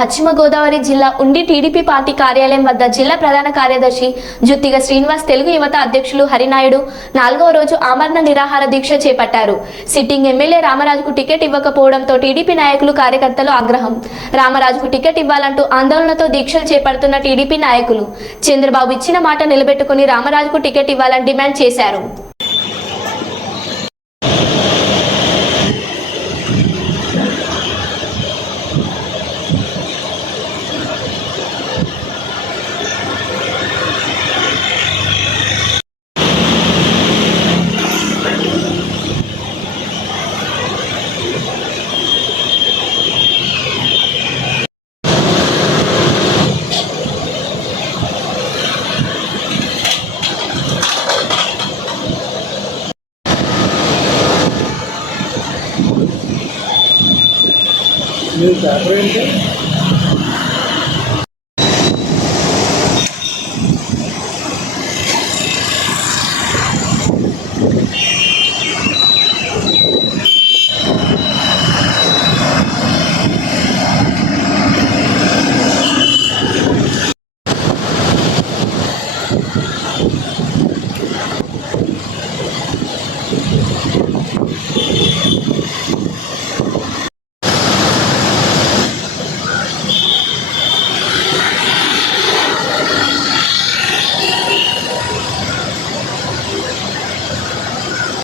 పశ్చిమ గోదావరి జిల్లా ఉండి టీడీపీ పార్టీ కార్యాలయం వద్ద జిల్లా ప్రధాన కార్యదర్శి జుత్తిగ శ్రీనివాస్, తెలుగు యువత అధ్యక్షులు హరినాయుడు 4వ రోజు ఆమరణ నిరాహార దీక్ష చేపట్టారు. సిట్టింగ్ ఎమ్మెల్యే రామరాజుకు టికెట్ ఇవ్వకపోవడంతో టీడీపీ నాయకులు, కార్యకర్తలు ఆగ్రహం. రామరాజుకు టికెట్ ఇవ్వాలంటూ ఆందోళనతో దీక్షలు చేపడుతున్న టీడీపీ నాయకులు చంద్రబాబు ఇచ్చిన మాట నిలబెట్టుకుని రామరాజుకు టికెట్ ఇవ్వాలని డిమాండ్ చేశారు. మీరు పేపర్ ఏంటి?